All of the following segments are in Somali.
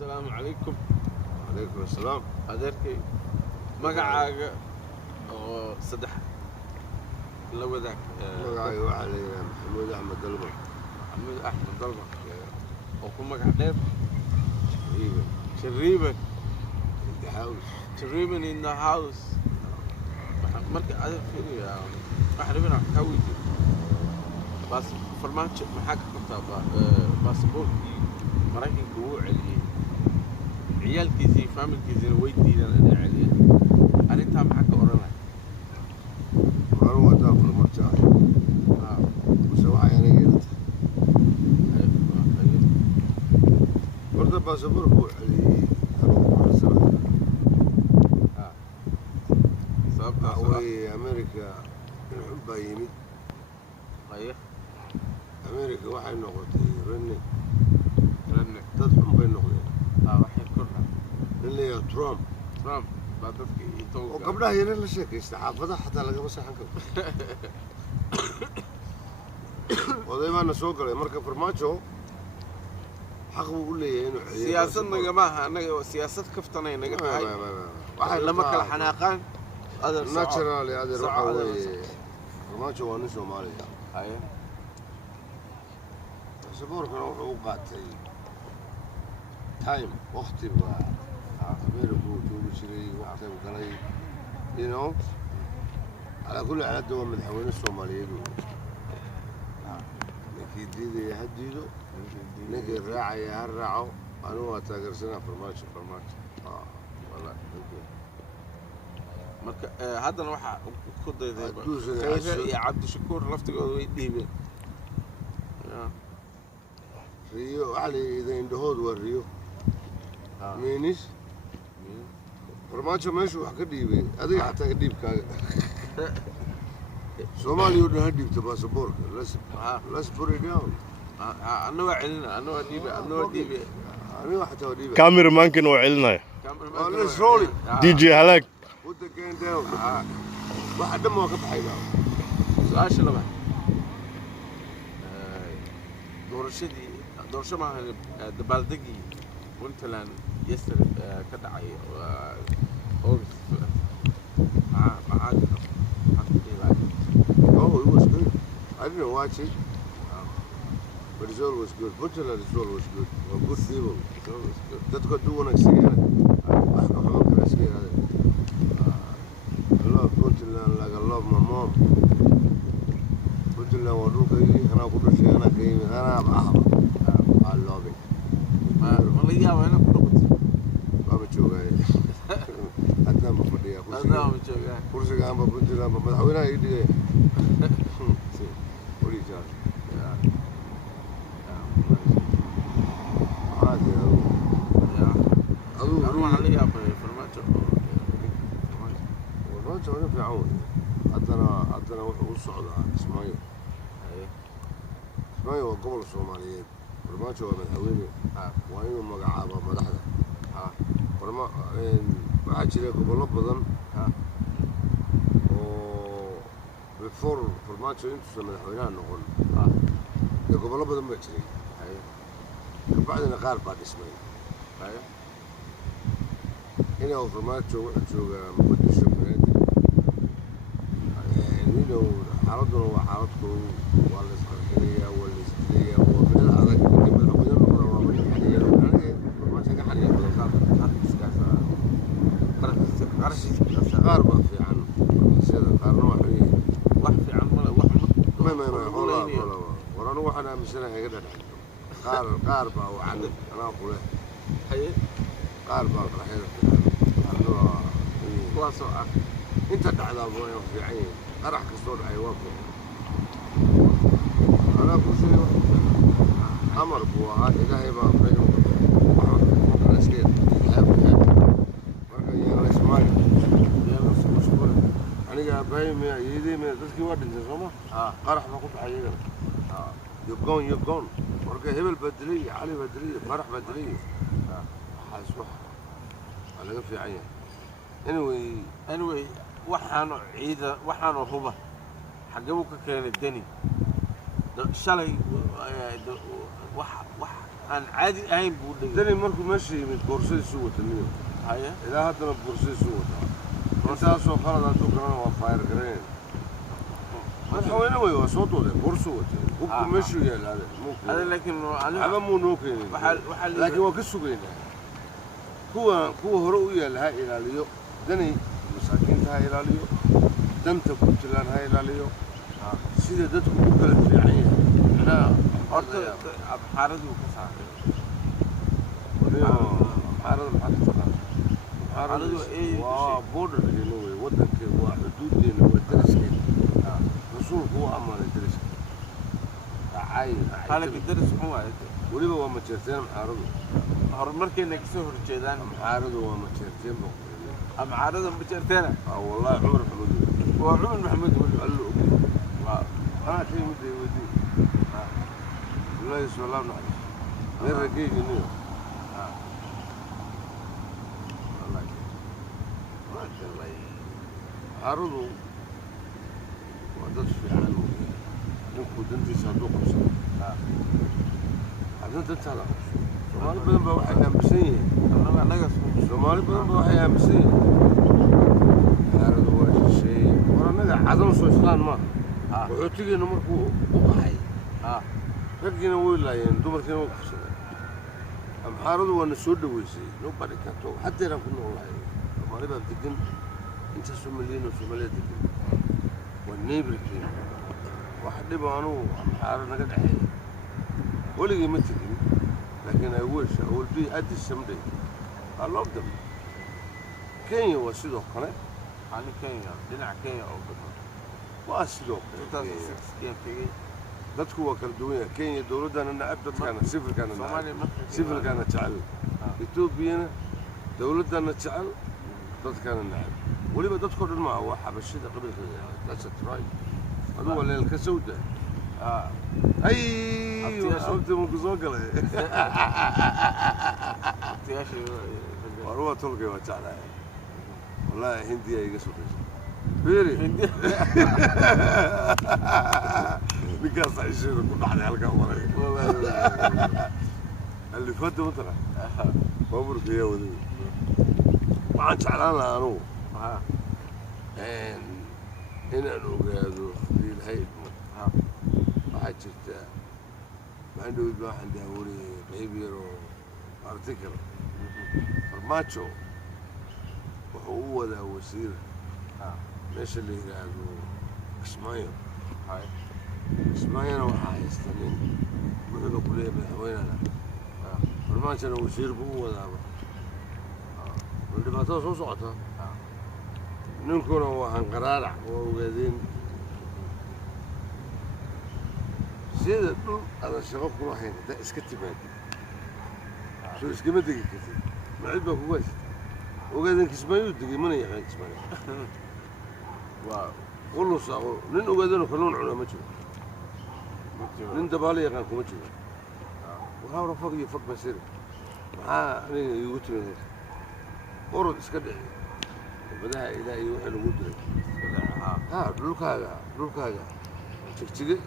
السلام عليكم. عليكم السلام. adeerkay magacaaga oo saddex la wadaag magacayga waxaa la yidhaha maxamuud axmed dalba. maxamuud axmed dalba oo ku magac dheer Shariiban in the house. Shariiban in the house. marka adeer fiiriya waxa rabina wax ka weydiin bas farmaajo maxaa ka qabtaa baasaboorkii maraykanka wuu celiyey ciyaalkiisii familkiisina way diidaan inay celiyaan arrintaa maxaa ka oranaya maalin wadaa farmaajo ah mase waxay anigeena tahay horta baasaboorka wuu celiyey anuu kuxarsanayo sababtaas waxa weeye america in xun baa yimid. haye america waxay noqotay renne ranne dad xun bay noqdeen. waxay kordha nin la yidhaha Trump Trump baa dadka oo itooga gabdhaha yaryar la sheekaysta xaafadaha xataa lagama seexan karo. oday baana soo galay marka farmaajo xaq buu u leeyahay inuu celiyo siyaasad nagama aha annaga siyaasad kaftanay naga tahay lama kala xanaaqaan adeer naturally adeer waxa weeye farmaajo waa nin Soomaaliya. haye baasaboorkana wuxuu u qaatay time waqti baa america uu joogi jiray waqti uu galay calaa kulli xaal hadda waa madaxweyne Soomaaliyeed ninkii diidaya ha diido ninkii raacaya ha raaco anigu waa taageersanaa farmaajo. marka haddana waxaa ku dayday Hadduusan khayre casho- iyo cabdishakuur laftigooda way dhiibeen riyo waxaa la yidhi indhahood waa riyo miinis farmaajo meeshuu wax ka dhiibay adiga xataa dhiibkaaga Soomaaliya oo dhan ha dhiibto baasaboorka. Let's put it down. annagoo celina annagoo dhiibe aniga xataa waa dhiibay. Cameraman-kan oo celinaya. Let's roll it. DJ Halaag. Put the game down. waxa dhan waa ka baxay baa. su-aasha labaad doorasho maaha dabaaldegii puntland yesterday ka dhacay august maxaa jira Oh, it was good. I didn't watch it. But it's always good. Puntland is always good. We're good people. Dadka du wanaagsan wax ka xuman kara iska yiraahdo. I love Puntland like I love my mom. Puntland waa dhulkaygii anaa ku dhashay anaa ka yimid anaa ahba. I love it. ma laga yaaba inaad ku noqoto Waaba joogay. Haddaan ma fadhiyaa adaa ma joogaa kursiga aanba Puntland ba madaxweynaha ii dhigay. What do you tell? anu waxaa laga yaabay farmaajo farmaajo nin fiican wey. haddana wuxuu u socdaa Kismaayo. Kismaayo waa gobol Soomaaliyeed. farmaajo waa madaxweyne waa inuu magacaabo madaxda. waxaa jira gobollo badan oo before farmaajo intuusan madaxweynaha noqon dee gobollo badan baa jiray kabacdina qaar baa dhismay. inuu farmaajo wuxuu joogaa muqdisho banaadir xaaladuna waa xaalad kow waa la isqarxinayaa waa la isdilayaa waa meel adag madaxweyne noqona waa madax xaniya farmaajo ka xaniya badan qaar baa fiican sida qaarna waa xun yihiin wax fiican male wax war anigu waxaan aaminsanahay iga dhadhaxin qaar baa wacan anaa kule qaar baa qarxyada qaarna waa kuwaasoo ah inta dhacdaaba waa fiican yihiin qarax kastoo dhacay waa fiican anaa ku sheegay amar buu ahaa ilaahay baa amray inuu waxaan iska marka yaa la ismaayo aniga aabbahay miya yeedey miya dadkii waa dhintay sooma qarax baa ku baxay iyagana you're gone marka hebel baa dilay cali baa dilay qarax baa dilay waxaas waa laga fiican yahay anyway waxaanu huba xaggabuu ka keenay deni shalay wax أنا عادي أين بودي دني مركو ماشي من بورصة سوة النيو هيا إلى هذا بورصة سوة بورصة سوة خلاص أنتو كنا وفاير جرين ما حوينا ويا صوته ده بورصة هو ماشي يا هذا هذا لكن هذا مو نوكين لكن هو كسو بينا هو رؤية لها إلى اليوم دني مساكين هاي إلى اليوم دنت بوتلان هاي إلى اليوم سيدة دتكم بكرة في عين أنا أرتو أبحارد وكسر حارد محطة حارد وبورد اللي هو ودك وحدود اللي هو الدرس رسول هو أمان الدرس عاين هذا الدرس هو وليه هو متشرتين محارده هرمركي إنك سهر جدًا محارده هو متشرتين أم عارضهم بتشرتين والله عمر محمود وعمر محمود قال له أنا شيء ودي والله يسوى الله نحن غير رقيق إنه والله ما شاء الله عرضوا وعدت في عنه نكو دنتي صندوق وصل عدت انت على سومالي بدن بوحي أمسين سومالي بدن بوحي أمسين عرضوا واش الشيء ورا نقع عدم سويسلان ما وحوتيجي إنه مركو وضحي رجينا ولا ين دمركنا وقصنا أم حارضوا ونسود ويسي nobody can talk حتى لو كنا والله ما نبغى تجن أنت سوماليين وسومالية تجن والنيبر كين واحد نبغى أنا أم حارض نقد حي ولا قيمة تجن لكن I will be at this someday I love them كينيا وسيدو قناة أنا كينيا دينا كينيا أو بدنا واسيدو 2006 كينيا تيجي dadku waa kala duwan yahay Kenya dawladana nacab dadkana sifilkana sifil kana jecel Ethiopia dawladana jecel dadkana nacab waliba dadku dhan ma waa xabashida qabilka that's a tribe adu waa leel ka sawda ay sabti mu soo galay tiyaashi warwa tolkay waa jeclaa wallahi hindiya iga soo qeysay بيري نقاص عشرين كل واحد على القمر اللي فات مطرح مبروك يا ولدي ما عاد شعلان انا هنا نوقادو في الهيد واحد شفت ما عنده واحد داوري بيبيرو ارتكل فرماتشو وهو ذا وسيله ليش اللي قالوا اسماعيل هاي اسماعيل وحاي استنين بيقولوا كلية بالحوين أنا فما كانوا وزير بو ولا واللي ما توصل صوتها نكون عن قرارع وقاعدين سيد الدول هذا الشباب كل واحد ده اسكتي مادي شو اسكتي كثير ما عندنا كويس وقاعدين كسمايو دقي من يا كسمايو والله صاغو نين وقادنو كلون عنا ما جرو نين دبالي كان كما جرو وها رفق يفق مسير مع اني يوتو اورد اسكدع بدا الى يوحي لو دري دولكاغا تكتيغي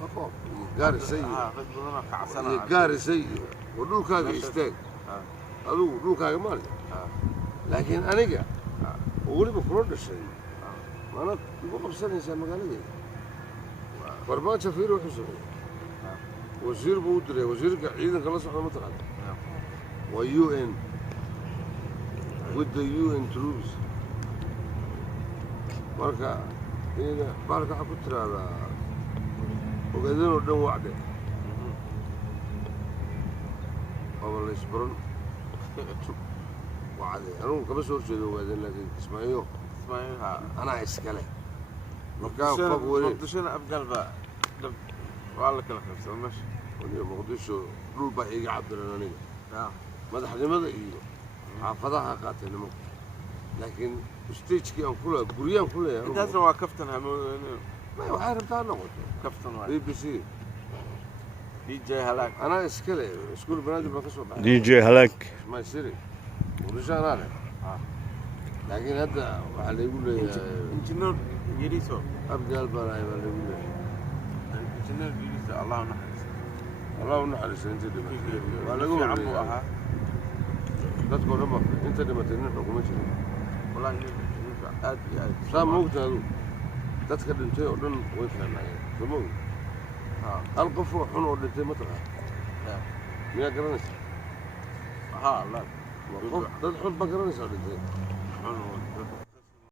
فقط قاري سيء قاري سيء ودولكاغا استاغ ادو دولكاغا مالي لكن انيغا ولي بكرود الشيء أنا يقول سنة إنسان مقالدي فرمان شفير وحسن وزير بودري وزير قاعدين خلاص إحنا مطلع ويو إن with the UN troops marka ina barka ku tirada ogaadeen oo dhan wacde wala isbaran وعلي أنا كم سور شيء وقاعدين لكن اسمعيو أنا إسكاله مكان فوقوري مقدشنا أبقى بقى والله كلا خمسة ماشي وني مقدشو رول بحي عبد الرناني ما ده حاجة ما ده إيه حافظها قاتل نمو لكن ستيتش كي أنقولها بريان أنقولها أنت هذا وقفتنا ما هو عارف ده نقول كفتنا بي بي سي دي جي هلاك أنا إسكاله سكول بنادي ما كسب دي جي هلاك ما يصير ورجال أنا لكن هذا واحد يقول لي انجنير يريسو أبقى البراي ولا يقول لي انجنير يريسو الله نحس الله نحرس أنت دمت ولا في عمو أها تذكر لما أنت دمت إنه حكومة والله نفع أدي سام موجود هذا تذكر أنت ودن ويفهم معي سمو القفو حنو اللي أنت مطرح ميا قرنس ها لا تدخل بقرنس ولا أنت حنو